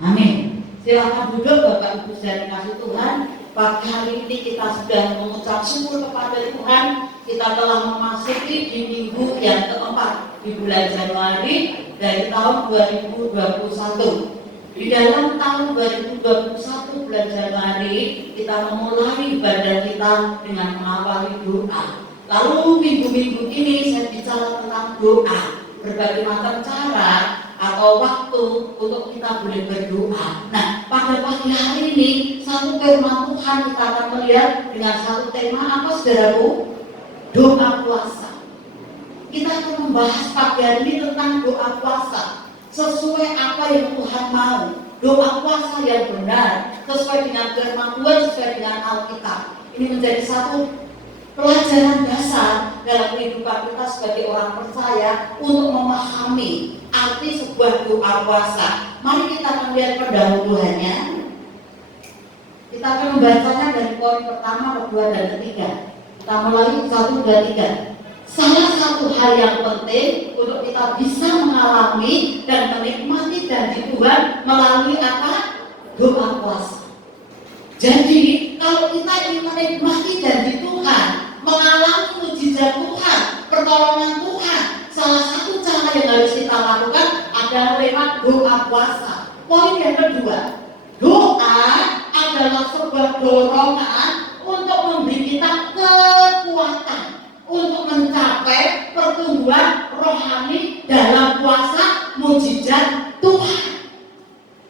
Amin. Silakan duduk Bapak Ibu dan kasih Tuhan. Pagi hari ini kita sudah mengucap syukur kepada Tuhan. Kita telah memasuki di minggu yang keempat di bulan Januari dari tahun 2021. Di dalam tahun 2021 bulan Januari kita memulai ibadah kita dengan mengawali doa. Lalu minggu-minggu ini saya bicara tentang doa, berbagai macam cara atau waktu untuk kita boleh berdoa. Nah, pada pagi hari ini satu firman Tuhan kita akan melihat dengan satu tema apa saudaraku? Doa puasa. Kita akan membahas pagi hari ini tentang doa puasa sesuai apa yang Tuhan mau. Doa puasa yang benar sesuai dengan firman Tuhan, sesuai dengan Alkitab. Ini menjadi satu pelajaran dasar dalam kehidupan kita sebagai orang percaya untuk memahami arti sebuah doa puasa. Mari kita akan lihat pendahuluannya. Kita akan membacanya dari poin pertama, kedua, dan ketiga. Kita mulai 1, 2, 3. Salah satu hal yang penting untuk kita bisa mengalami dan menikmati janji Tuhan melalui apa? Doa puasa. Jadi kalau kita ingin menikmati janji Tuhan, mengalami mujizat Tuhan, pertolongan Tuhan, salah satu cara yang harus kita lakukan adalah lewat doa puasa. Poin yang kedua, doa adalah sebuah dorongan untuk memberi kita kekuatan untuk mencapai pertumbuhan rohani dalam kuasa mujizat Tuhan.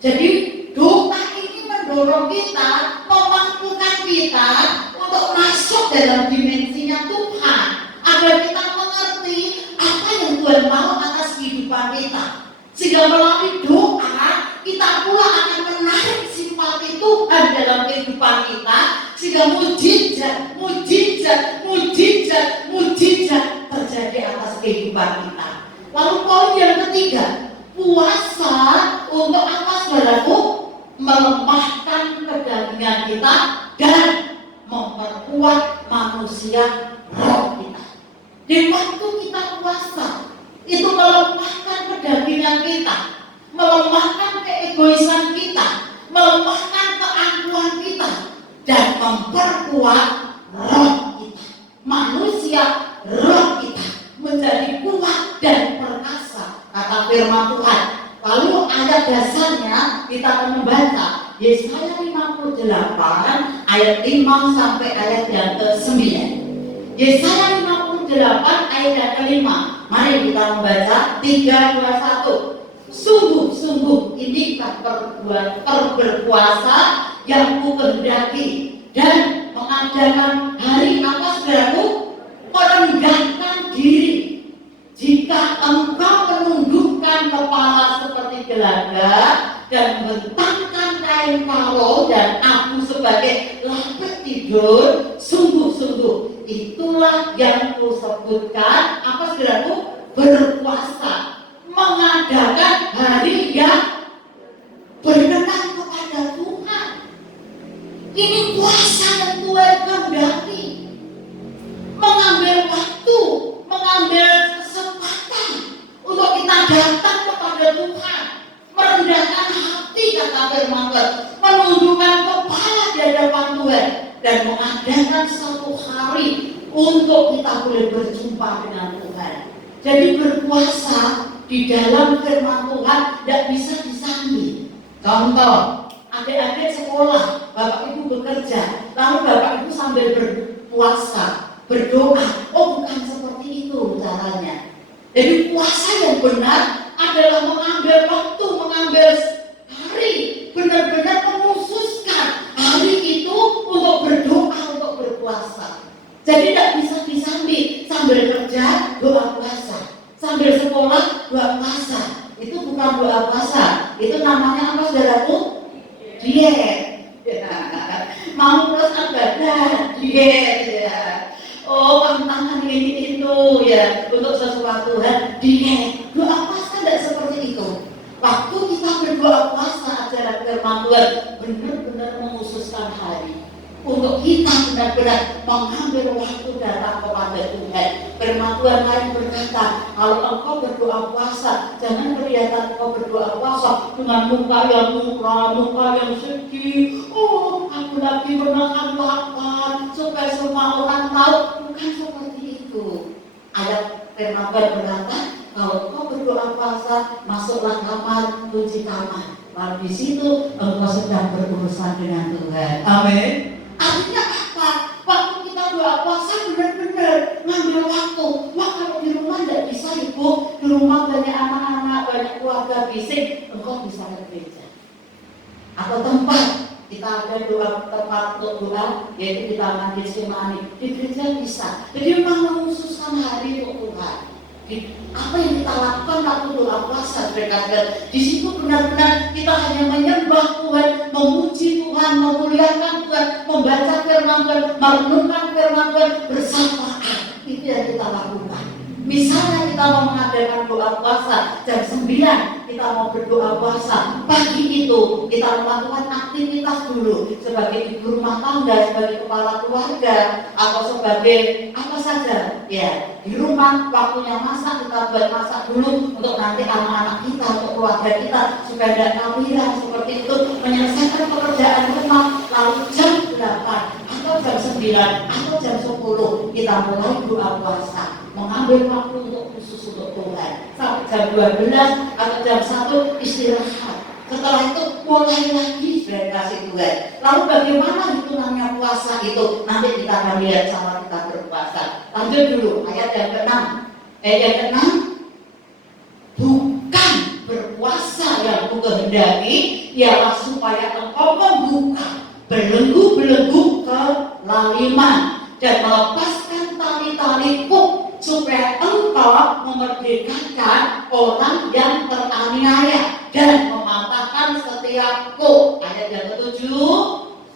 Jadi doa ini mendorong kita, memampukan kita untuk masuk dalam dimensinya Tuhan, agar kita mengerti apa yang Tuhan mau atas kehidupan kita. Sehingga melalui doa kita pula akan menarik simpati Tuhan dalam kehidupan kita, sehingga mujizat terjadi atas kehidupan kita. Lalu poin yang ketiga, puasa untuk apa saudaraku? Melemahkan kedagingan kita dan memperkuat manusia roh kita. Di waktu kita puasa, itu melemahkan kedagingan kita, melemahkan keegoisan kita, melemahkan keangkuhan kita, dan memperkuat roh kita. Manusia roh kita menjadi kuat dan perkasa, kata firman Tuhan. Lalu ayat dasarnya kita akan membaca Yesaya 58 ayat 5 sampai ayat yang ke-9. Yesaya 58 ayat yang ke-5. Mari kita membaca 3, 2, 1. Sungguh-sungguh inilah berpuasa yang kukehendaki, dan mengadakan hari apa saudaraku? Merendahkan diri. Jika engkau menundukkan kepala seperti gelagat dan membentangkan kain karo dan aku sebagai lapis tidur, sungguh-sungguh itulah yang kusebutkan apa saudaraku? Berpuasa, mengadakan hari yang berkenan kepada Tuhan. Ini puasa yang Tuhan kehendaki, mengambil waktu, mengambil kesempatan untuk kita datang kepada Tuhan, merendahkan hati kata firman Tuhan, menundukkan kepala di hadapan Tuhan, dan mengadakan satu hari untuk kita boleh berjumpa dengan Tuhan. Jadi berpuasa di dalam firman Tuhan tidak bisa disambi. Contoh, adik-adik sekolah, bapak ibu bekerja, lalu bapak ibu sambil berpuasa, berdoa. Oh, bukan seperti itu caranya. Jadi puasa yang benar adalah mengambil waktu, mengambil hari, benar-benar mengkhususkan hari itu untuk berdoa, untuk berpuasa. Jadi tidak bisa disambi, sambil kerja doa puasa, sambil sekolah doa puasa. Itu bukan doa puasa, itu namanya apa saudaraku? Diet. Mau terus badan, diet ya. Oh, tantangan ini itu ya untuk sesuatu diet. Doa puasa tidak seperti itu. Waktu kita berdoa puasa ajaran firman Tuhan benar-benar mengkhususkan hari. untuk kita benar-benar mengambil waktu datang kepada Tuhan. Firman Tuhan lain berkata, kalau engkau berdoa puasa, jangan kelihatan engkau berdoa puasa dengan muka yang murah, muka yang sedih. Oh, aku lagi menahan lapar supaya semua orang tahu. Bukan seperti itu. Ayat firman Tuhan berkata, kalau engkau berdoa puasa, masuklah kamar, kunci kamar. Lalu di situ engkau sedang berurusan dengan Tuhan. Amin. Artinya apa? Waktu kita doa puasa benar-benar ngambil waktu. Wah, kalau di rumah tidak bisa ibu, di rumah banyak anak-anak, banyak keluarga bising, engkau bisa ke gereja. Atau tempat kita ada doa tempat untuk doa, yaitu kita mandi semani di gereja bisa. Jadi memang mengkhususkan hari untuk Tuhan. Apa yang kita lakukan waktu doa puasa, saudara-saudara, di situ benar-benar kita hanya menyembah Tuhan, memuji Tuhan, memuliakan Tuhan, membaca firman Tuhan, merenungkan firman Tuhan, bersamaan. Itu yang kita lakukan. Misalnya kita mau mengadakan doa puasa jam 9, kita mau berdoa puasa. Pagi itu kita melakukan aktivitas dulu sebagai ibu rumah tangga, sebagai kepala keluarga, atau sebagai apa saja. Ya, di rumah waktunya masak, kita buat masak dulu untuk nanti anak-anak kita, untuk keluarga kita, supaya tidak kawiran seperti itu, menyelesaikan pekerjaan rumah. Lalu jam 8 atau jam 9 atau jam 10 kita mulai doa puasa, mengambil waktu untuk khusus untuk Tuhan. Sampai jam 12 atau jam 1 istirahat. Setelah itu mulai lagi sudah kasih Tuhan. Lalu bagaimana hitungannya puasa itu? Nanti kita akan lihat cara kita berpuasa. Lanjut dulu ayat yang ke-6. Yang ke-6, bukan berpuasa yang kukehendaki, ialah supaya engkau membuka belenggu-belenggu kelaliman dan melepaskan tali-tali kuk, supaya engkau memerdekakan orang yang teraniaya dan mematahkan setiap kuk. Ayat yang ke-7,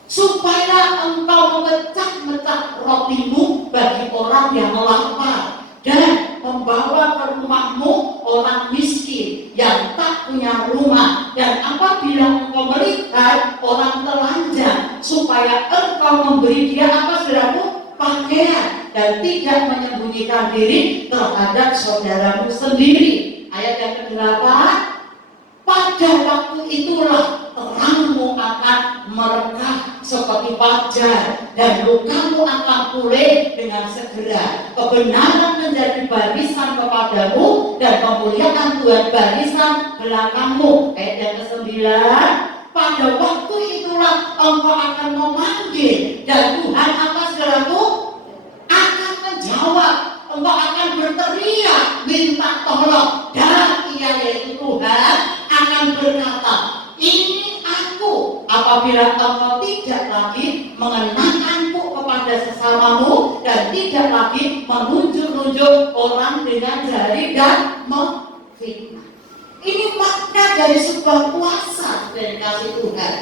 supaya engkau memecah-mecah rotimu bagi orang yang lapar dan membawa ke rumahmu orang miskin yang tak punya rumah, dan apabila engkau melihat orang telanjang, supaya engkau memberi dia apa, saudaraku? Pakaian, dan tidak menyembunyikan diri terhadap saudaramu sendiri. Ayat yang ke-8, pada waktu itulah terangmu akan merekah seperti fajar, dan lukamu akan pulih dengan segera. Kebenaran menjadi barisan kepadamu, dan kemuliaan Tuhan barisan belakangmu. Ayat yang ke-9, pada waktu itulah engkau akan memanggil, dan Tuhan apa, saudaraku? Akan menjawab. Engkau akan berteriak minta tolong, dan Ia, yaitu Tuhan, akan berkata, ini aku. Apabila engkau tidak lagi mengenakanku kepada sesamamu, dan tidak lagi menunjuk-nunjuk orang dengan jari dan memfitnah. Ini makna dari sebuah puasa dari kasih Tuhan.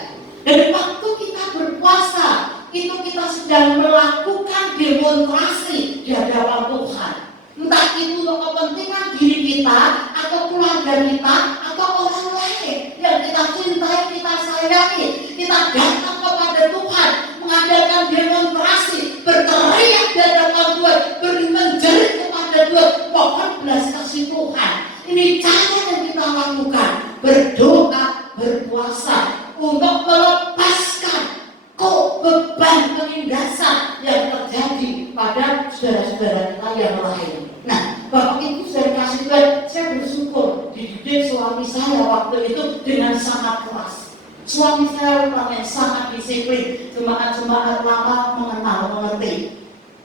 Dan waktu kita berpuasa, itu kita sedang melakukan demonstrasi di hadapan Tuhan. Entah itu untuk kepentingan diri kita, atau keluarga kita, atau orang lain yang kita cintai, kita sayangi. Kita datang kepada Tuhan, mengadakan demonstrasi, berteriak di hadapan Tuhan, menjerit kepada Tuhan, mohon belas kasih Tuhan. Ini cara yang kita lakukan, berdoa, berpuasa, untuk melepaskan beban penindasan yang terjadi pada saudara-saudara kita yang lain. Nah, Bapak Ibu saya kasih Tuhan, saya bersyukur dididik suami saya waktu itu dengan sangat keras. Suami saya orangnya sangat disiplin, jemaat-jemaat lama mengenal, mengerti.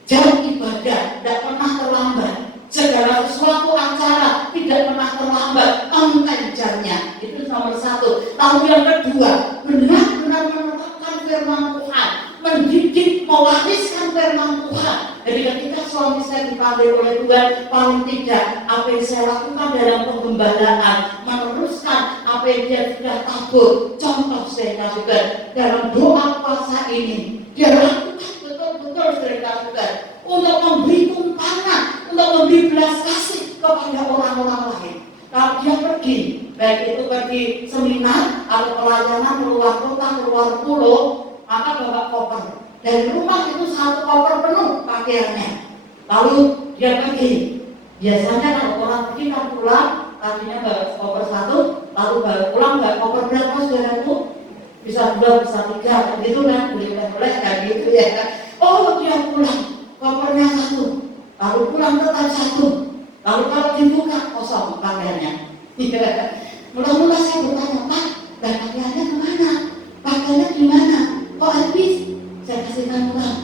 Jam ibadah tidak pernah terlambat. Segala sesuatu acara tidak pernah terlambat, on-time jamnya. Itu nomor 1. Lalu yang kedua, benar-benar menetapkan firman Tuhan, mendidik, mewariskan firman Tuhan. Jadi ketika suami saya dipanggil oleh Tuhan, paling tidak apa yang saya lakukan dalam penggembalaan, meneruskan apa yang dia sudah tabur. Contoh saya kasihkan dalam doa puasa ini, dia lakukan betul-betul dari Tuhan untuk memberi tumpangan, untuk memberi belas kasih kepada orang-orang lain. Kalau dia pergi, baik itu pergi seminar atau pelayanan keluar kota, keluar pulau, maka bawa koper. Dari rumah itu satu koper penuh pakaiannya. Lalu dia pergi. Biasanya kalau orang pergi kan pulang, tadinya bawa koper satu, lalu baru pulang nggak koper berapa saudaraku? Bisa 2, bisa 3, gitu kan? Boleh kayak gitu ya. Oh dia pulang, kopernya satu, lalu pulang tetap satu, lalu kalau dibuka kosong pakaiannya. Mula-mula saya bertanya, Pak, pakaiannya kemana? Pakaiannya gimana? Kok habis? Saya kasihkan pulang.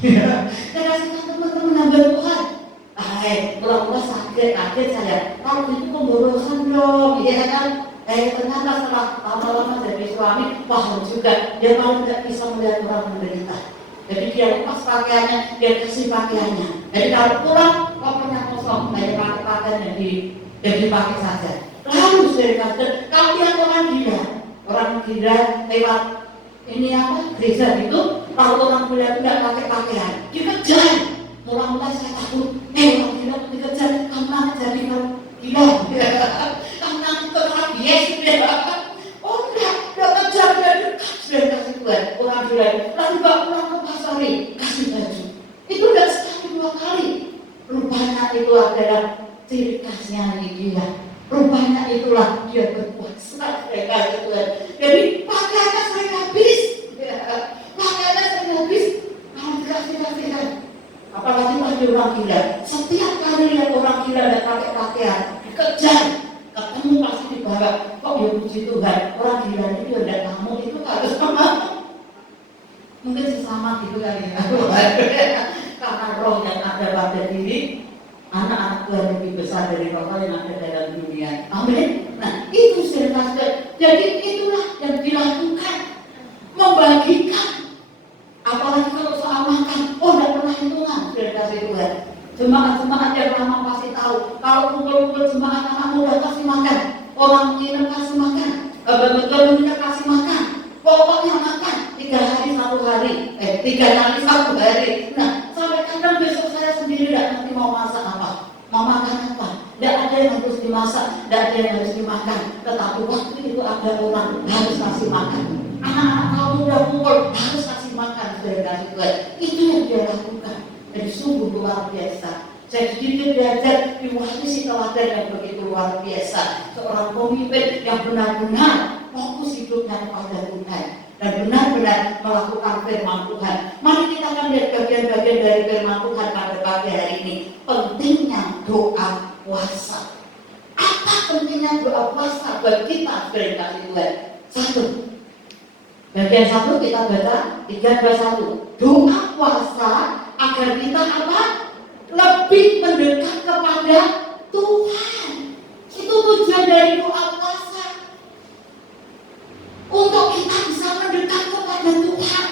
Saya kasihkan teman-teman hamba Tuhan. Mula-mula kaget saya. Kalau itu pemborosan dong, ya kan? Ternyata setelah lama-lama jadi suami, paham juga. Dia paling tidak bisa melihat orang menderita. Jadi dia lepas pakaiannya, dia kasih pakaiannya. Jadi kalau pulang, kopernya kosong, hanya pakai pakaian yang dipakai saja. Lalu kalau dia orang gila lewat ini apa gereja itu, lalu orang gila tidak pakai pakaian, dikejar. Mula-mula saya takut, orang gila dikejar, kamu jadi kalau gila, kamu nanti terlalu biasa. Oh enggak, dia kejar, dia dekat, sudah kasih Tuhan, orang gila. Lalu bawa pulang ke pasari, kasih baju. Itu udah sekali 2 kali. Rupanya itu adalah ciri khasnya dia. Rupanya itulah dia berpuasa kasih Tuhan. Jadi pakaiannya sering habis, pakaiannya sering habis. Kalau dikasih-kasihkan, apalagi pada orang gila. Setiap kali lihat orang gila dan pakai pakaian, dikejar, ketemu pasti dibawa. Kok ya puji Tuhan, orang gila itu ada kamu itu harus sama. Mungkin sesama gitu kali ya. Karena roh yang ada pada diri anak-anak Tuhan lebih besar dari roh yang ada dalam dunia. Amin. Nah itu saudara. Jadi itulah yang dilakukan, membagikan. Apalagi kalau soal makan, tidak pernah hitungan saudara Tuhan. Jemaat-jemaat yang lama pasti tahu. Kalau kumpul-kumpul jemaat anak muda kasih makan, orang Cina kasih makan, betul kita kasih makan. Pokoknya makan 3 hari 1 hari, 3 kali 1 hari. Nah, sampai kadang besok saya sendiri tidak ngerti mau masak apa, mau makan apa. Tidak ada yang harus dimasak, tidak ada yang harus dimakan. Tetapi waktu itu ada orang harus kasih makan. Anak-anak kamu udah kumpul harus kasih makan dari Tuhan. Itu yang dia lakukan. Jadi sungguh luar biasa. Saya sedikit belajar diwarisi teladan yang begitu luar biasa. Seorang pemimpin yang benar-benar fokus hidupnya kepada Tuhan dan benar-benar melakukan firman Tuhan. Mari kita akan lihat bagian-bagian dari firman Tuhan pada pagi hari ini. Pentingnya doa puasa. Apa pentingnya doa puasa buat kita sebagai kasih Tuhan? 1. Bagian 1 kita baca 3, 2, 1. Doa puasa agar kita apa? Lebih mendekat kepada Tuhan. Itu tujuan dari doa puasa. Untuk kita bisa mendekat kepada Tuhan,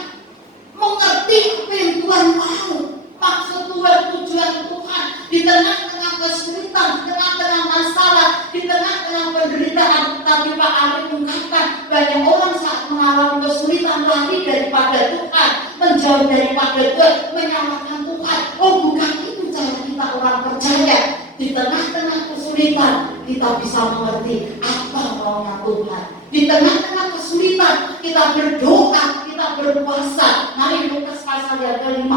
mengerti apa yang Tuhan mau, maksud Tuhan, tujuan Tuhan di tengah-tengah kesulitan, di tengah-tengah masalah, di tengah-tengah penderitaan. Tapi Pak Ari mengungkapkan banyak orang saat mengalami kesulitan lari daripada Tuhan, menjauh daripada Tuhan, menyalahkan Tuhan. Oh bukan itu cara kita orang percaya. Di tengah-tengah kesulitan kita bisa mengerti apa maunya Tuhan. Di tengah-tengah kesulitan kita berdoa, kita berpuasa. Mari Lukas pasal yang ke-5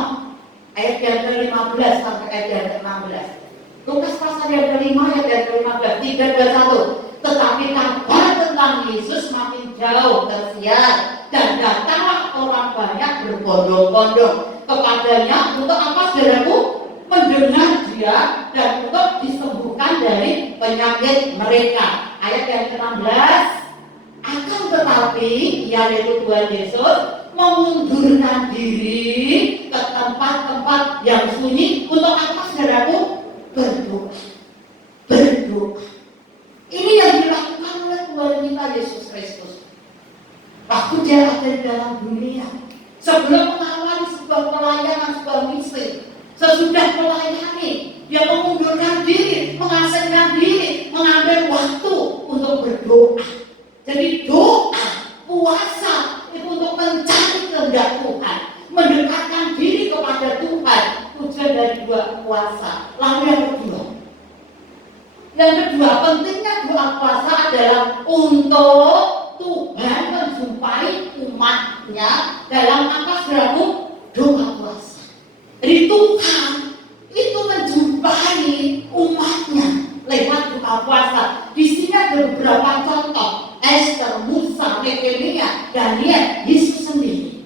ayat yang ke-15 sampai ayat yang ke-16. Lukas pasal yang ke-5 ayat yang ke-15. 3, 2, 1. Tetapi kabar tentang Yesus makin jauh tersiar dan datanglah orang banyak berbondong-bondong kepadanya untuk apa saudaraku? Mendengar dia dan untuk disembuhkan dari penyakit mereka. Ayat yang ke-16. Akan tetapi yaitu Tuhan Yesus mengundurkan diri ke tempat-tempat yang sunyi untuk apa saudaraku? Berdoa. Ini yang dilakukan oleh Tuhan kita Yesus Kristus. Waktu dia ada di dalam dunia, sebelum mengawali sebuah pelayanan, sebuah misi, sesudah melayani, dia mengundurkan diri, mengasingkan diri, mengambil waktu untuk berdoa. Jadi doa, puasa itu untuk mencari kehendak Tuhan, mendekatkan diri kepada Tuhan. Tujuan dari puasa. Lalu yang kedua, pentingnya doa puasa adalah untuk Tuhan menjumpai umatnya dalam apa saudaraku? Daniel, Yesus sendiri.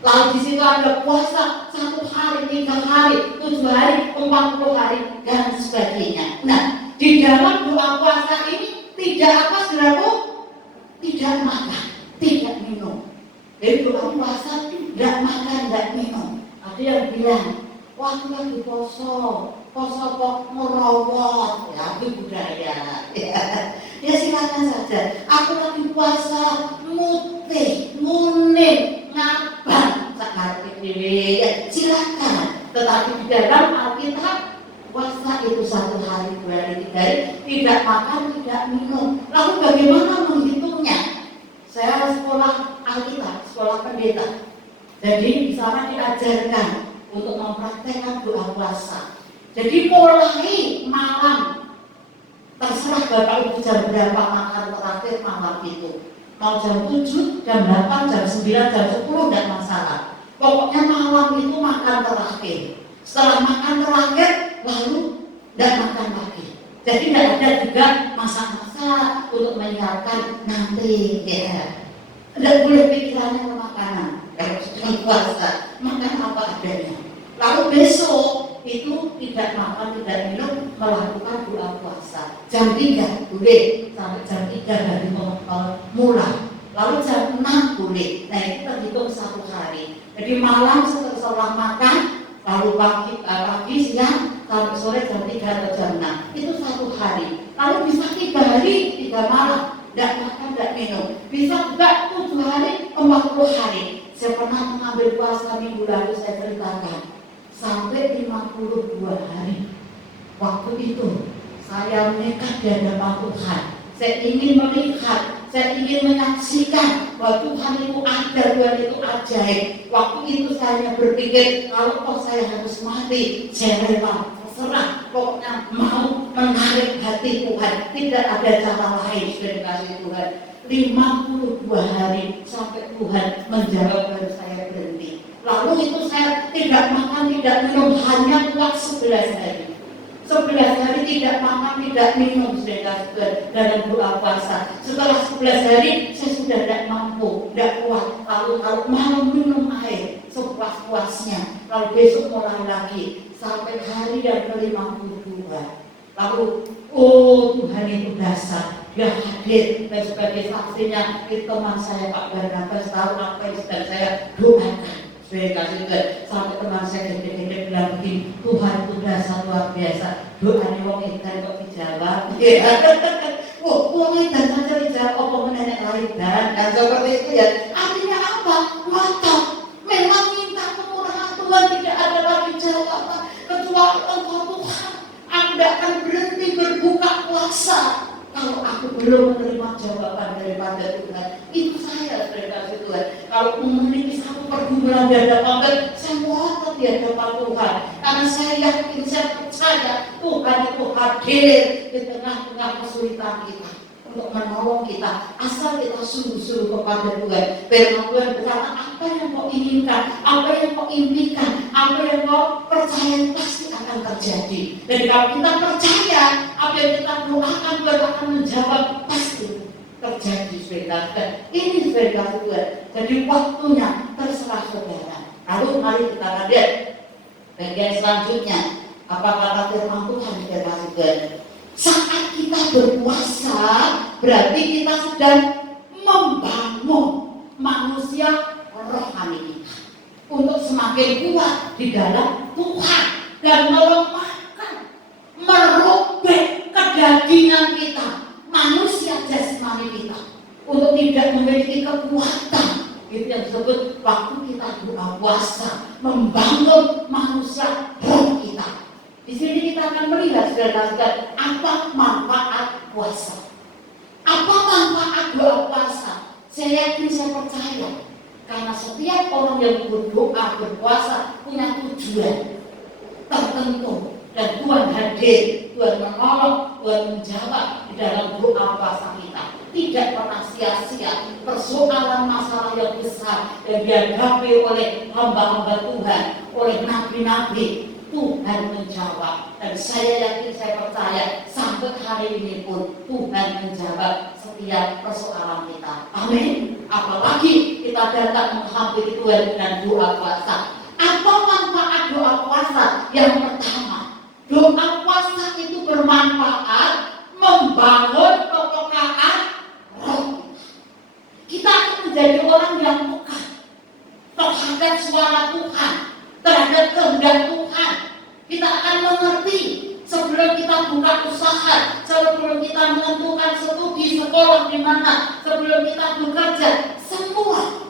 Lalu di situ ada puasa 1 hari, 3 hari, 7 hari, 40 hari, dan sebagainya. Nah, di dalam doa puasa ini tidak apa saudaraku? Tidak makan, tidak minum. Jadi doa puasa tidak makan, tidak minum. Ada yang bilang, wah aku lagi poso kok merawat, ya itu budaya. Ya silakan saja. Aku lagi puasa mutih, nguning, ngabang, sakit dewe. Ya silakan. Tetapi di dalam Alkitab puasa itu 1 hari, 2 hari, 3 hari, tidak makan, tidak minum. Lalu bagaimana menghitungnya? Saya sekolah Alkitab, sekolah pendeta. Jadi di sana diajarkan untuk mempraktekkan doa puasa. Jadi mulai malam, terserah Bapak Ibu jam berapa makan terakhir malam itu. Mau jam 7, jam 8, jam 9, jam 10 tidak masalah. Pokoknya malam itu makan terakhir. Setelah makan terakhir, lalu tidak makan lagi. Jadi tidak ada juga masa-masa untuk menyiapkan nanti. Ya. Tidak boleh pikirannya ke makanan. Kalau sedang puasa, makan apa adanya. Lalu besok itu tidak makan, tidak minum, melakukan doa puasa. Jam 3 boleh, sampai jam 3 dari mulai. Lalu jam 6 boleh. Nah itu terhitung 1 hari. Jadi malam setelah makan, lalu pagi, siang, sampai sore jam 3 atau jam 6. Itu 1 hari. Lalu bisa 3 hari, 3 malam. Tidak makan, tidak minum. Bisa juga 7 hari, 40 hari. Saya pernah mengambil puasa minggu lalu, saya ceritakan. Sampai 52 hari. Waktu itu saya menekat di hadapan Tuhan. Saya ingin melihat, saya ingin menyaksikan bahwa Tuhan itu ada, Tuhan itu ajaib. Waktu itu saya berpikir, kalau toh saya harus mati, saya rela, terserah, pokoknya mau menarik hati Tuhan. Tidak ada cara lain dari kasih Tuhan. 52 hari sampai Tuhan menjawab baru saya berhenti. Lalu itu saya tidak makan, tidak minum, hanya kuat 11 hari. 11 hari tidak makan, tidak minum dalam doa puasa. Setelah 11 hari saya sudah tidak mampu, tidak kuat. Lalu kalau mau minum air sepuas-puasnya. Lalu besok mulai lagi sampai hari yang ke-52. Lalu oh Tuhan itu dasar. Dia hadir dan sebagai saksinya itu teman saya Pak Barnabas tahu apa yang sedang saya doakan. Saya kasih ke sampai teman saya gede-gede bilang begini, Tuhan itu dasar luar biasa. Doanya wong edan kok dijawab. Wong edan saja dijawab apa menenek laidan dan seperti itu ya. Artinya apa? Ngotot. Memang minta kemurahan Tuhan, tidak ada lagi jawaban kecuali Engkau Tuhan. Aku tidak akan berhenti berbuka puasa kalau aku belum menerima jawaban daripada Tuhan. Itu saya kasih Tuhan. Kalau memiliki satu pergumulan di hadapan Tuhan, saya ngotot di hadapan Tuhan. Karena saya yakin, saya percaya Tuhan itu hadir di tengah-tengah kesulitan kita untuk menolong kita. Asal kita sungguh-sungguh kepada Tuhan. Firman Tuhan berkata, apa yang kau inginkan, apa yang kau impikan, apa yang kau percaya pasti akan terjadi. Dan kalau kita percaya, apa yang kita doakan Tuhan akan menjawab pasti terjadi, saudara. Ini saudara Tuhan. Jadi waktunya terserah saudara. Lalu mari kita lihat bagian selanjutnya. Apa kata firman Tuhan, saudara Tuhan? Saat kita berpuasa, berarti kita sedang membangun manusia rohani kita untuk semakin kuat di dalam Tuhan dan melemahkan, merobek kedagingan kita, manusia jasmani kita, untuk tidak memiliki kekuatan. Itu yang disebut waktu kita doa puasa, membangun manusia roh kita. Di sini kita akan melihat saudara-saudara apa manfaat puasa. Apa manfaat doa puasa? Saya yakin, saya percaya, karena setiap orang yang berdoa berpuasa punya tujuan tertentu dan Tuhan hadir, Tuhan menolong, Tuhan menjawab di dalam doa puasa kita. Tidak pernah sia-sia. Persoalan masalah yang besar yang dihadapi oleh hamba-hamba Tuhan, oleh nabi-nabi, Tuhan menjawab. Dan saya yakin, saya percaya sampai hari ini pun Tuhan menjawab setiap persoalan kita. Amin. Apalagi kita datang menghampiri Tuhan dengan doa puasa. Apa manfaat doa puasa? Yang pertama, doa puasa itu bermanfaat membangun kepekaan roh. Kita akan menjadi orang yang peka terhadap suara Tuhan, terhadap kehendak Tuhan. Kita akan mengerti sebelum kita buka usaha, sebelum kita menentukan studi sekolah di mana, sebelum kita bekerja, semua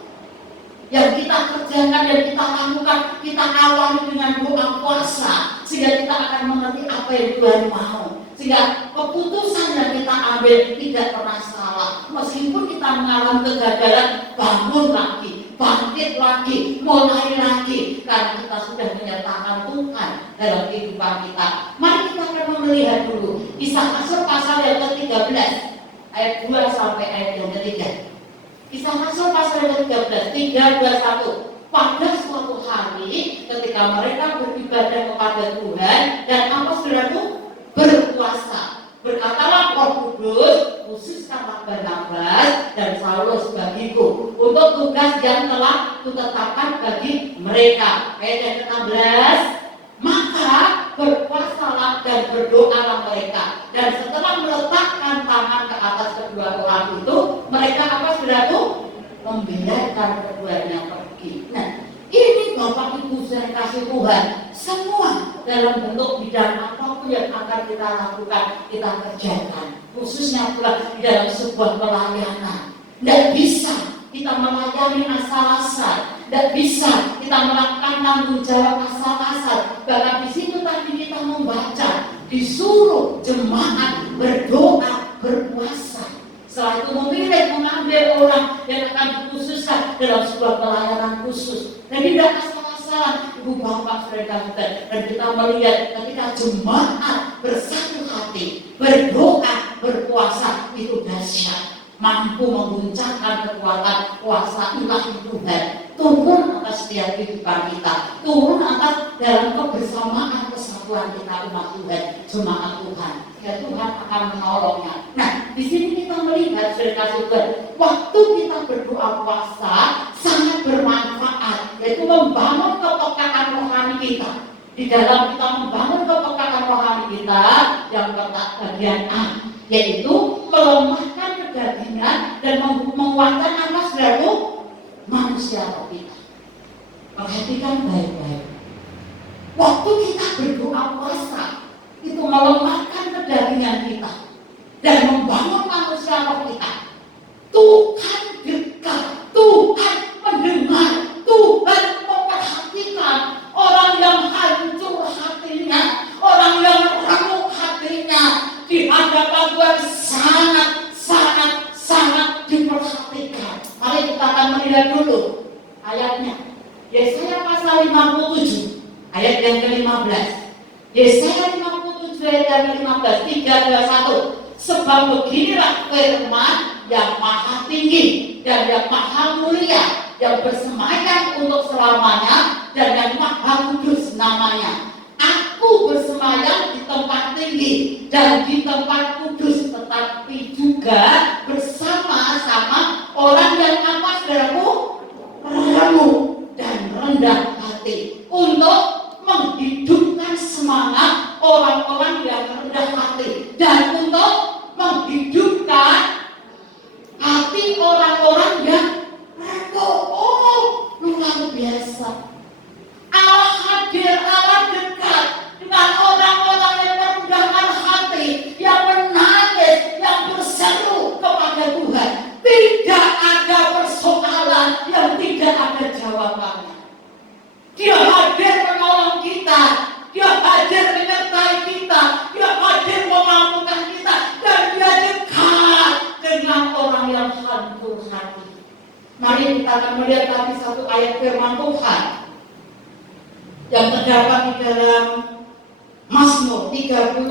yang kita kerjakan dan kita lakukan, kita awali dengan doa puasa, sehingga kita akan mengerti apa yang Tuhan mau, sehingga keputusan yang kita ambil tidak pernah salah. Meskipun kita mengalami kegagalan, bangun lagi, bangkit lagi, mulai lagi, karena kita sudah menyertakan Tuhan dalam kehidupan kita. Mari kita akan melihat dulu Kisah Rasul pasal yang ke-13 ayat 2 sampai ayat yang ke-3. Kisah Rasul pasal yang ke-13, 3-21. Pada suatu hari ketika mereka beribadah kepada Tuhan dan apa saudaraku? Berpuasa. Berkatalah Roh Kudus, khususkanlah Barnabas dan Saulus bagiku untuk tugas yang telah kutetapkan bagi mereka. Ayat yang ke-16. Maka berpuasalah dan berdoalah mereka, dan setelah meletakkan tangan ke atas kedua orang itu, mereka apa saudaraku? Membiarkan keduanya pergi. Nah, ini Bapak Ibu saya kasih Tuhan, semua dalam bentuk bidang apapun yang akan kita lakukan, kita kerjakan. Khususnya pula di dalam sebuah pelayanan. Tidak bisa kita melayani asal-asal, tidak bisa kita melakukan tanggung jawab asal-asal. Bahkan di situ tadi kita membaca, disuruh jemaat berdoa, berpuasa. Setelah itu memilih mengambil orang yang akan dikhususkan dalam sebuah pelayanan khusus. Dan tidak asal-asalan, Ibu Bapak saudara-saudara. Dan kita melihat ketika jemaat bersatu hati, berdoa, berpuasa, itu dahsyat. Mampu mengguncangkan kekuatan kuasa ilahi Tuhan turun atas setiap kehidupan kita, turun atas dalam kebersamaan kesatuan kita umat Tuhan, jemaat Tuhan. Ya, Tuhan akan menolongnya. Nah, di sini kita melihat saudara Tuhan, waktu kita berdoa puasa sangat bermanfaat, yaitu membangun kepekaan rohani kita. Di dalam kita membangun kepekaan rohani kita, yang bagian A, yaitu melemahkan kedagingan dan menguatkan apa saudaraku? Manusia kita. Perhatikan baik-baik. Waktu kita berdoa puasa, itu melemahkan kedagingan kita dan membangun manusia kita. Tuhan dekat, Tuhan mendengar, Tuhan memperhatikan orang yang hancur hatinya, orang yang remuk hatinya. Di hadapan Tuhan sangat diperhatikan. Mari kita akan melihat dulu ayatnya. Yesaya pasal 57 ayat yang ke-15. Yesaya 57 ayat yang ke-15, 3-21. Sebab beginilah firman yang maha tinggi dan yang maha mulia, yang bersemayam untuk selamanya dan yang maha kudus namanya. Aku bersemayam di tempat tinggi dan di tempat kudus, tetapi juga bersama-sama orang yang apa saudaraku? Remuk dan rendah hati, untuk menghidupkan semangat orang-orang yang rendah hati dan untuk menghidupkan hati orang-orang yang remuk. Oh, luar biasa. Allah hadir, Allah dekat dengan orang-orang yang merendahkan hati, yang menangis, yang berseru kepada Tuhan. Tidak ada persoalan yang tidak ada jawabannya. Dia hadir menolong kita, Dia hadir menyertai kita, Dia hadir memampukan kita, dan Dia dekat dengan orang yang hancur hati. Mari kita akan melihat lagi satu ayat firman Tuhan yang terdapat di dalam Mazmur 35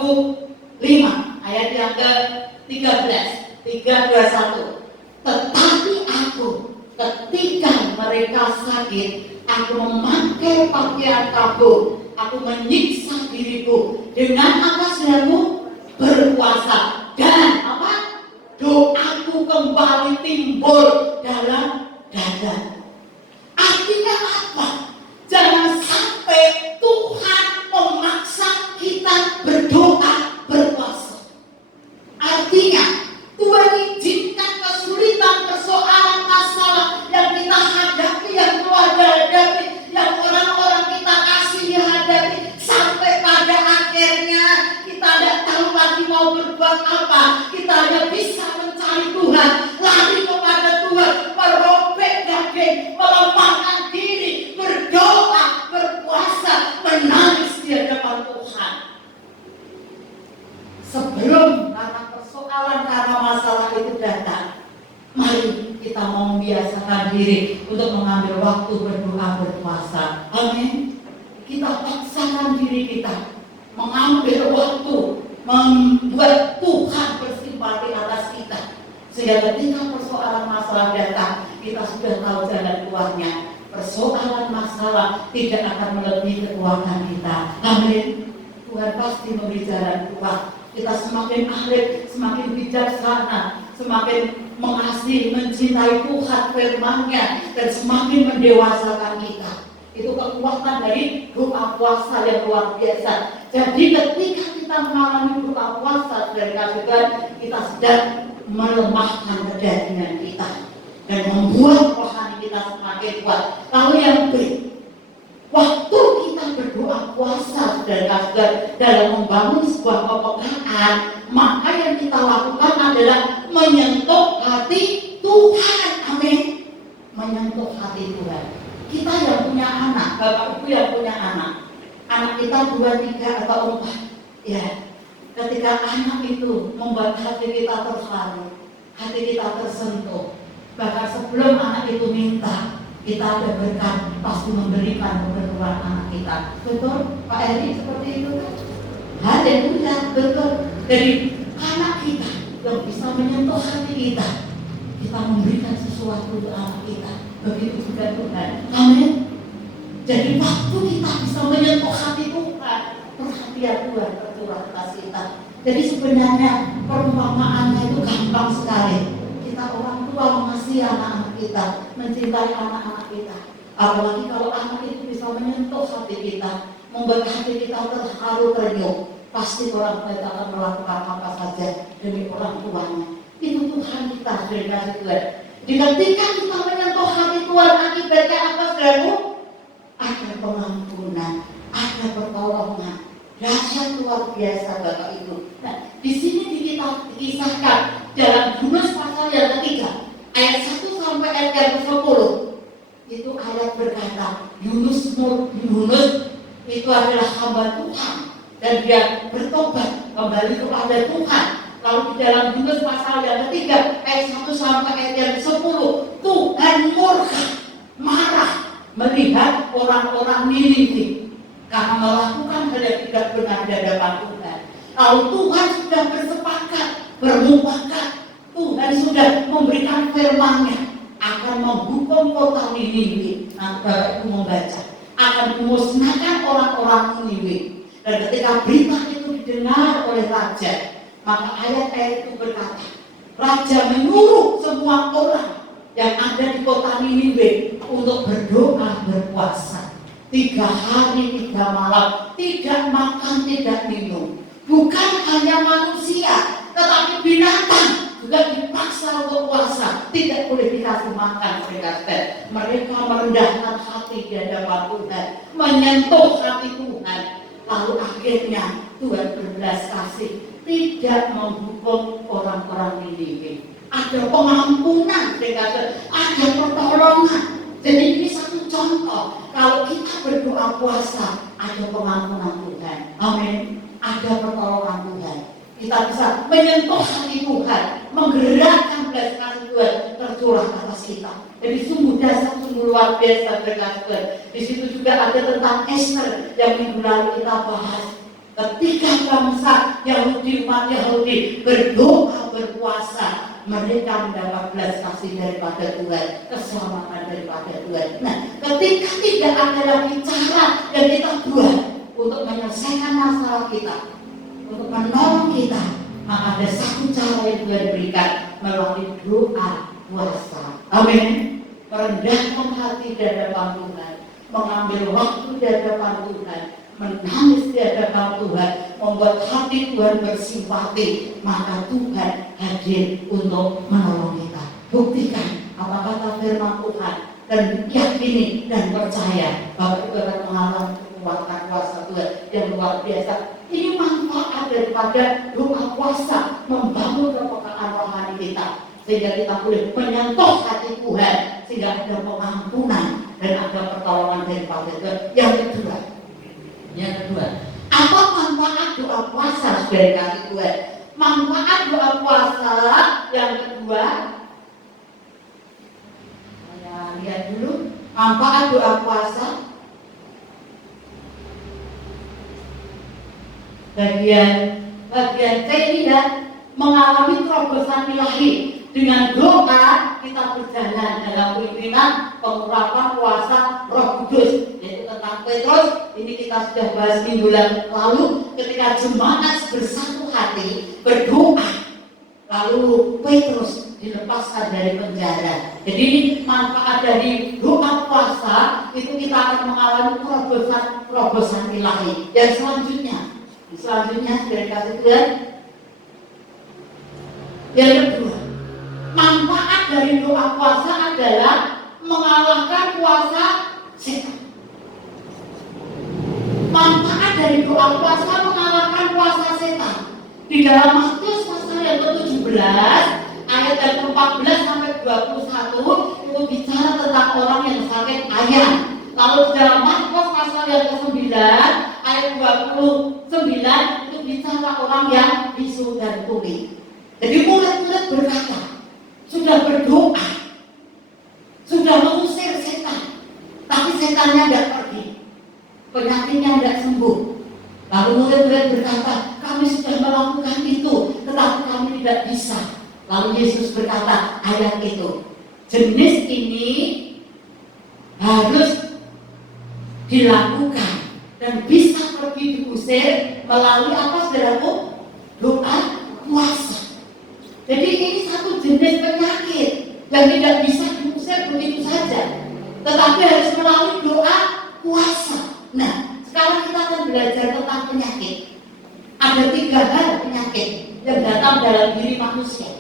ayat yang ke-13, 3-21. Tetapi aku, ketika mereka sakit, aku memakai pakaian kabut aku menyiksa diriku dengan apa saudaraku? Berpuasa. Dan apa? Doaku kembali timbul dalam dada. Artinya apa? Jangan sampai Tuhan memaksa kita berdoa, berpuasa. Artinya Tuhan izinkan kesulitan, persoalan, masalah yang kita hadapi, yang keluarga hadapi, yang orang-orang kita kasih hadapi, sampai pada akhirnya kita tidak tahu lagi mau berbuat apa. Kita hanya bisa mencari Tuhan, lari kepada Tuhan, merobek daging, melemahkan diri, berdoa, berpuasa, menangis di hadapan Tuhan. Sebelum karena persoalan, karena masalah itu datang, mari kita membiasakan diri untuk mengambil waktu berdoa, berpuasa. Amin. Kita paksakan diri kita mengambil waktu, membuat Tuhan bersimpati atas kita, sehingga ketika persoalan masalah datang, kita sudah tahu jalan keluarnya. Persoalan masalah tidak akan melebihi kekuatan kita. Amin. Tuhan pasti memberi jalan keluar. Kita semakin alim, semakin bijaksana, semakin mengasihi, mencintai Tuhan firman-Nya, dan semakin mendewasakan kita. Itu kekuatan dari doa puasa yang luar biasa. Jadi ketika kita mengalami doa puasa dari kasih Tuhan, kita sedang melemahkan kedagingan kita dan membuat rohani kita semakin kuat. Lalu yang waktu kita berdoa puasa dan kasih dalam membangun sebuah kepekaan, maka yang kita lakukan adalah menyentuh hati Tuhan. Amin. Menyentuh hati Tuhan. Kita yang punya anak, Bapak Ibu yang punya anak kita 2, 3 atau 4, ya, ketika anak itu membuat hati kita terharu, hati kita tersentuh, bahkan sebelum anak itu minta, kita ada berkat, pasti memberikan keperluan anak kita. Betul Pak Eri, seperti itu kan? Haleluya, betul. Jadi anak kita yang bisa menyentuh hati kita, kita memberikan sesuatu untuk anak kita. Begitu juga Tuhan. Amin. Jadi waktu kita bisa menyentuh hati Tuhan, perhatian Tuhan tercurah atas kita. Jadi sebenarnya perumpamaannya itu gampang sekali. Kita orang tua mengasihi anak-anak kita, mencintai anak-anak kita. Apalagi kalau anak itu bisa menyentuh hati kita, membuat hati kita terharu terenyuh, pasti orang tua akan melakukan apa saja demi orang tuanya. Itu Tuhan kita sudah dikasih Tuhan. Ketika kita menyentuh hati Tuhan, akibatnya apa saudaraku? Ada pengampunan, ada pertolongan, dahsyat luar biasa Bapak Ibu. Nah, di sini dikisahkan dalam Yunus pasal yang ketiga, ayat 1 sampai ayat yang 10. Itu ayat berkata, Yunus itu adalah hamba Tuhan dan dia bertobat kembali kepada Tuhan. Lalu di dalam Yunus pasal yang ketiga, ayat 1 sampai ayat yang 10, Tuhan murka, marah melihat orang-orang Niniwe karena melakukan hal yang tidak benar di hadapan Tuhan. Lalu Tuhan sudah bersepakat, bermufakat, Tuhan sudah memberikan firman-Nya akan menghukum kota Niniwe. Nah, Bapak Ibu membaca, akan memusnahkan orang-orang Niniwe. Dan ketika berita itu didengar oleh raja, maka ayat-ayat itu berkata, raja menyuruh semua orang yang ada di kota Niniwe untuk berdoa, berpuasa 3 hari 3 malam, tidak makan, tidak minum. Bukan hanya manusia, tetapi binatang juga dipaksa untuk puasa, tidak boleh dikasih makan. Mereka merendahkan hati di hadapan Tuhan, menyentuh hati Tuhan. Lalu akhirnya Tuhan berbelas kasih, tidak menghukum orang-orang Niniwe. Ada pengampunan, ada pertolongan. Jadi ini satu contoh. Kalau kita berdoa puasa, ada pengampunan Tuhan. Amin. Ada pertolongan Tuhan. Kita bisa menyentuh hati Tuhan, menggerakkan belas kasih Tuhan tercurah atas kita. Jadi sungguh dasar, sungguh luar biasa berkat Tuhan. Di situ juga ada tentang Esther yang minggu lalu kita bahas. Ketika bangsa Yahudi, umat Yahudi berdoa, berpuasa, mereka mendapat belas kasih daripada Tuhan, keselamatan daripada Tuhan. Nah, ketika tidak ada lagi cara yang kita buat untuk menyelesaikan masalah kita, untuk menolong kita, maka ada satu cara yang Tuhan berikan melalui doa puasa. Amin. Merendahkan hati di hadapan Tuhan, mengambil waktu di hadapan Tuhan, menangis di hadapan Tuhan, membuat hati Tuhan bersimpati, maka Tuhan hadir untuk menolong kita. Buktikan apa kata firman Tuhan dan yakini dan percaya bahwa itu akan mengalami kekuatan kuasa Tuhan yang luar biasa. Ini manfaat daripada doa puasa, membangun kepekaan rohani kita, sehingga kita boleh menyentuh hati Tuhan, sehingga ada pengampunan dan ada pertolongan daripada Tuhan. Yang kedua, apa manfaat doa puasa dari kasih Tuhan? Manfaat doa puasa yang kedua, saya lihat dulu manfaat doa puasa. Bagian C ini ya, mengalami terobosan ilahi. Dengan doa kita berjalan dalam pimpinan pengurapan kuasa Roh Kudus, yaitu tentang Petrus. Ini kita sudah bahas minggu lalu ketika jemaat bersatu hati berdoa, lalu Petrus dilepaskan dari penjara. Jadi ini manfaat dari doa puasa, itu kita akan mengalami terobosan ilahi. Yang selanjutnya dari kasih Tuhan. Yang kedua, manfaat dari doa puasa adalah mengalahkan kuasa setan. Manfaat dari doa puasa mengalahkan kuasa setan. Di dalam Matius pasal yang ke-17 ayat yang ke-14 sampai 21 itu bicara tentang orang yang sakit ayan. Lalu di dalam Markus pasal yang ke-9 ayat 29 itu bicara orang yang bisu dan tuli. Jadi murid-murid berkata, sudah berdoa, sudah mengusir setan, tapi setannya tidak pergi, penyakitnya tidak sembuh. Lalu murid-murid berkata, kami sudah melakukan itu, tetapi kami tidak bisa. Lalu Yesus berkata ayat itu, jenis ini harus dilakukan dan bisa pergi diusir melalui apa saudaraku? Doa puasa. Jadi ini satu jenis penyakit yang tidak bisa diusir begitu saja, tetapi harus melalui doa puasa. Nah, sekarang kita akan belajar tentang penyakit. Ada 3 hal penyakit yang datang dalam diri manusia.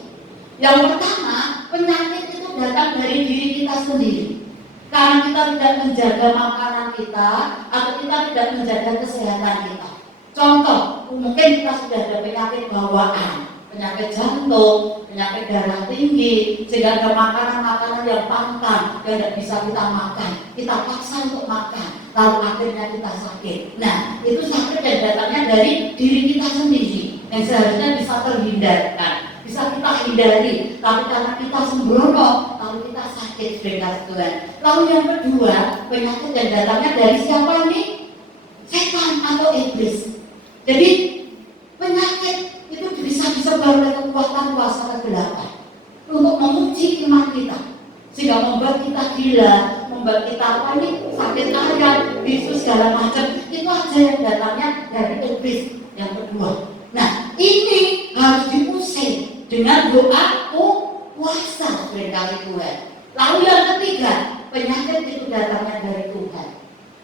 Yang pertama, penyakit itu datang dari diri kita sendiri. Karena kita tidak menjaga makanan kita, atau kita tidak menjaga kesehatan kita. Contoh, mungkin kita sudah ada penyakit bawaan, penyakit jantung, penyakit darah tinggi, sehingga ada makanan-makanan yang pantang yang tidak bisa kita makan. Kita paksa untuk makan, lalu akhirnya kita sakit. Nah, itu sakit yang datangnya dari diri kita sendiri, yang seharusnya bisa terhindarkan, bisa kita hindari, tapi karena kita sembrono, lalu kita sakit dengan Tuhan. Lalu yang kedua, penyakit yang datangnya dari siapa ini? Setan atau iblis. Jadi penyakit itu bisa disebar oleh kekuatan kuasa kegelapan untuk menguji iman kita, sehingga membuat kita gila, membuat kita sakit ayan, bisu segala macam. Itu aja yang datangnya dari iblis. Yang kedua, nah ini harus diusir dengan doa puasa dari Tuhan. Lalu yang ketiga, penyakit itu datangnya dari Tuhan.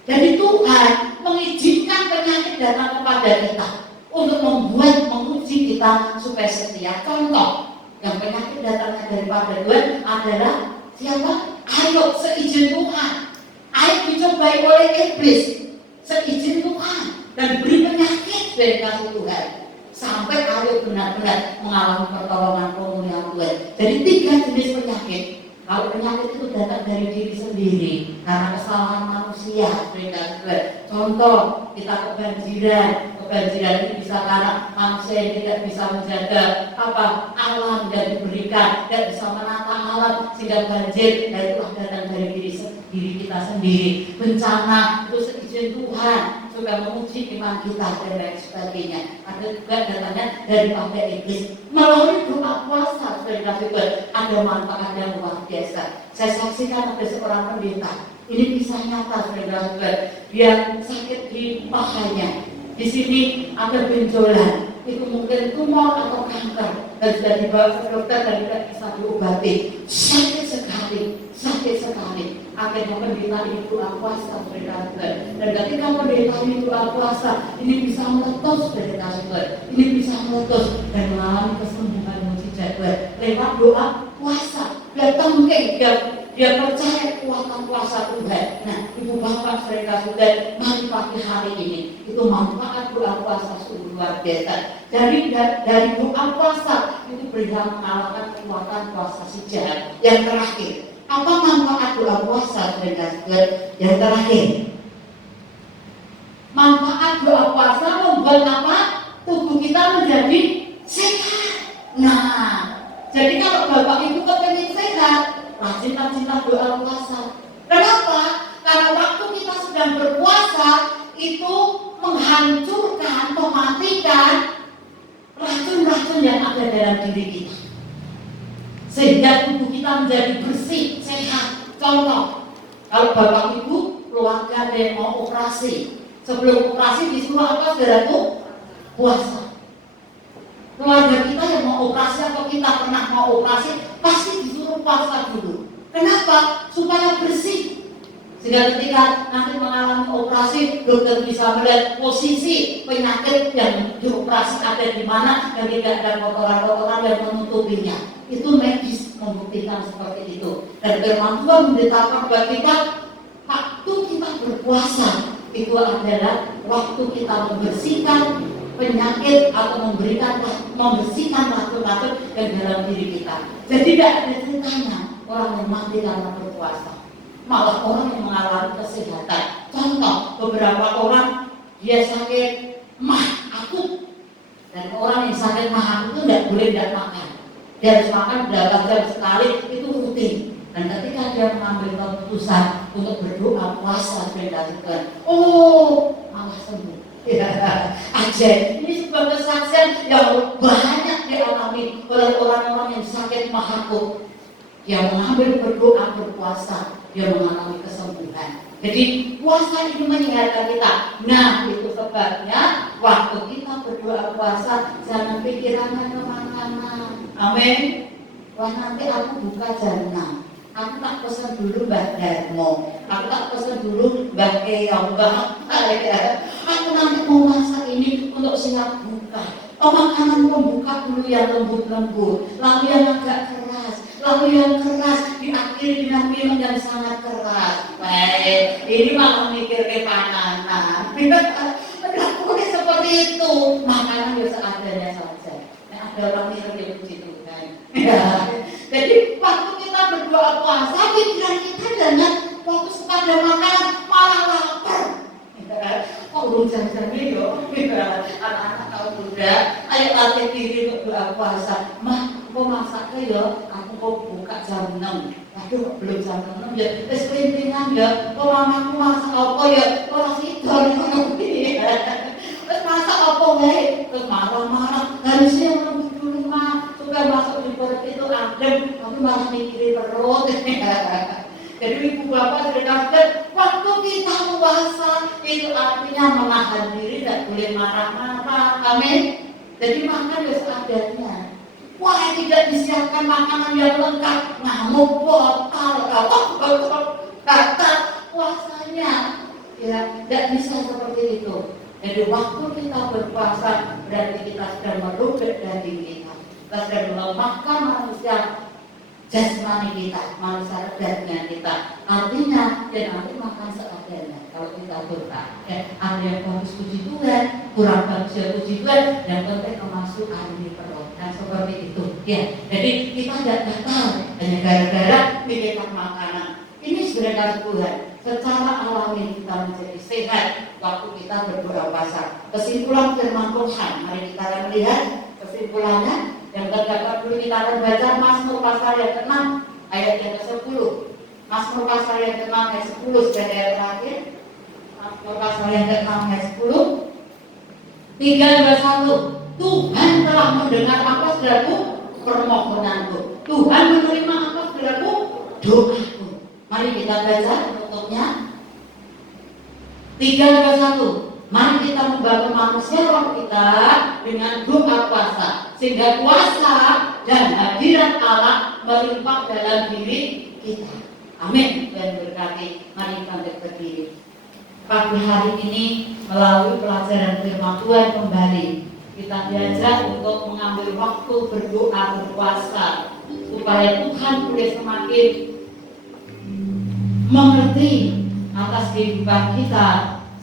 Jadi Tuhan mengizinkan penyakit datang kepada kita untuk menguji kita supaya setia. Contoh, yang penyakit datangnya daripada Tuhan adalah siapa? Ayub, seizin Tuhan. Ayub dicobai oleh iblis, seizin Tuhan, dan beri penyakit dari kasih Tuhan, sampai Ayub benar-benar mengalami pertolongan pemulihan Tuhan. Jadi 3 jenis penyakit. Kalau penyakit itu datang dari diri sendiri karena kesalahan manusia, contoh kita kebanjiran ini bisa karena manusia yang tidak bisa menjaga alam yang diberikan, tidak bisa menata alam sehingga banjir, dan itu datang dari diri kita sendiri. Bencana itu seizin Tuhan juga menguji iman kita dan lain sebagainya. Ada juga datangnya daripada iblis. Melalui doa puasa, saudara-saudara, ada manfaat yang luar biasa. Saya saksikan ada seorang pendeta. Ini kisah nyata, saudara-saudara. Dia sakit di pahanya. Di sini ada benjolan. Itu mungkin tumor atau kanker. Dan sudah dibawa ke dokter dan tidak bisa diobati. Sakit sekali. Akhirnya pendeta ini doa puasa, saudara-saudara. Dan ketika pendeta ini doa puasa, ini bisa meletus, saudara-saudara. Ini bisa meletus dan mengalami kesembuhan mujizat lewat doa puasa. Datang mungkin dia percaya kekuatan kuasa Tuhan. Nah, ibu bapak saudara-saudara, mari pagi hari ini itu manfaat doa puasa sungguh luar biasa. Dari doa puasa itu bisa mengalahkan kekuatan kuasa si jahat. Yang terakhir, apa manfaat doa puasa saudara-saudara? Yang terakhir, manfaat doa puasa membuat apa? Tubuh kita menjadi sehat. Nah, jadi kalau bapak ibu kepengen sehat, rajin-rajinlah doa puasa. Kenapa? Karena waktu kita sedang berpuasa itu menghancurkan, mematikan racun-racun yang ada dalam diri kita, sehingga tubuh kita menjadi bersih, sehat. Contoh, kalau bapak ibu keluarga ada yang mau operasi, sebelum operasi disuruh apa saudaraku? Puasa. Keluarga kita yang mau operasi atau kita pernah mau operasi pasti disuruh puasa dulu. Kenapa? Supaya bersih. Sehingga ketika nanti mengalami operasi, dokter bisa melihat posisi penyakit yang dioperasi ada di mana dan tidak ada kotoran-kotoran yang menutupinya. Itu medis membuktikan seperti itu. Dan firman Tuhan menetapkan buat kita, waktu kita berpuasa itu adalah waktu kita membersihkan penyakit atau membersihkan racun-racun yang dalam diri kita. Jadi tidak ada ceritanya orang yang mati karena berpuasa, malah orang yang mengalami kesehatan. Contoh, beberapa orang dia sakit mah akut, dan orang yang sakit mah akut itu tidak makan. Dia harus makan berapa jam sekali, itu rutin. Dan ketika dia mengambil keputusan untuk berdoa puasa saudara-saudara, malah sembuh. Ya, ajaib. Ini sebuah kesaksian yang banyak dialami oleh orang-orang yang sakit mahakut. Yang mengambil berdoa berpuasa, dia mengalami kesembuhan. Jadi puasa itu menyehatkan kita. Nah, itu sebabnya waktu kita berdoa puasa, jangan pikirannya ke makanan. Amin. Wah, nanti aku buka jam 6. Aku tak pesan dulu Mbak Darmo, aku tak pesan dulu Mbak Eyong, Mbak ya. Aku nanti mau masak ini untuk siap buka. Makanan pembuka dulu yang lembut-lembut, lalu yang agak keras, lalu yang keras diakhiri dengan minum yang sangat keras. Baik, ini malah mikir ke panganan. Boleh seperti itu. Makanan ya seadanya saja. Ada orang minum yang puji Tuhan. Jadi waktu kita berdoa puasa, pikiran kita jangan fokus pada makanan, malah lapar. Belum jam-jamnya yuk, anak-anak kalau muda, ayo latih diri untuk doa puasa. Mah, kok masaknya ya, aku kok buka jam 6. Aduh, belum jam 6 ya, terus kelintingan ya, kok mamaku masak apa ya, kok masih idol itu. Terus masak apa ya, terus marah-marah, harusnya yang lebih dulu mah, supaya masuk di perut itu adem, tapi malah mikirin perut. Jadi ibu bapak saudara-saudara, waktu kita puasa itu artinya menahan diri, tidak boleh marah-marah. Amin. Jadi makan ya seadanya. Wah, tidak disiapkan makanan yang lengkap, ngamuk, botol, batal puasanya. Ya, tidak bisa seperti itu. Jadi waktu kita berpuasa berarti kita sedang merubah daging kita. Kita sedang melemahkan manusia jasmani kita, manusia dagingnya kita. Artinya, dan nanti makan seadanya. Kalau kita berkah, ada yang bagus puji Tuhan, kurang bagus ya puji Tuhan, yang penting kemasukan di perut. Dan seperti itu. Ya, jadi kita tidak batal hanya gara-gara pikirkan makanan. Ini sebenarnya Tuhan. Secara alami kita menjadi sehat waktu kita berdoa puasa. Kesimpulan firman Tuhan, mari kita akan melihat kesimpulannya. Yang terdapat dulu kita akan baca Mazmur pasal yang ke-6 ayat yang ke-10. Mazmur pasal yang ke-6 ayat 10 sudah ada yang terakhir. pasal yang ke-6 ayat 10. 3, 2, 1. Tuhan telah mendengar apa saudaraku? Permohonanku. Tuhan menerima apa saudaraku? Doaku. Mari kita baca tutupnya. 3, 2, 1. Mari kita membangun manusia roh kita dengan doa kuasa, sehingga kuasa dan hadirat Allah melimpah dalam diri kita. Amin. Dan berkati. Mari kita berdiri. Pagi hari ini melalui pelajaran firman Tuhan kembali kita diajak untuk mengambil waktu berdoa berpuasa supaya Tuhan boleh semakin mengerti atas kehidupan kita,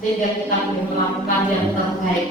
sehingga kita boleh melakukan yang terbaik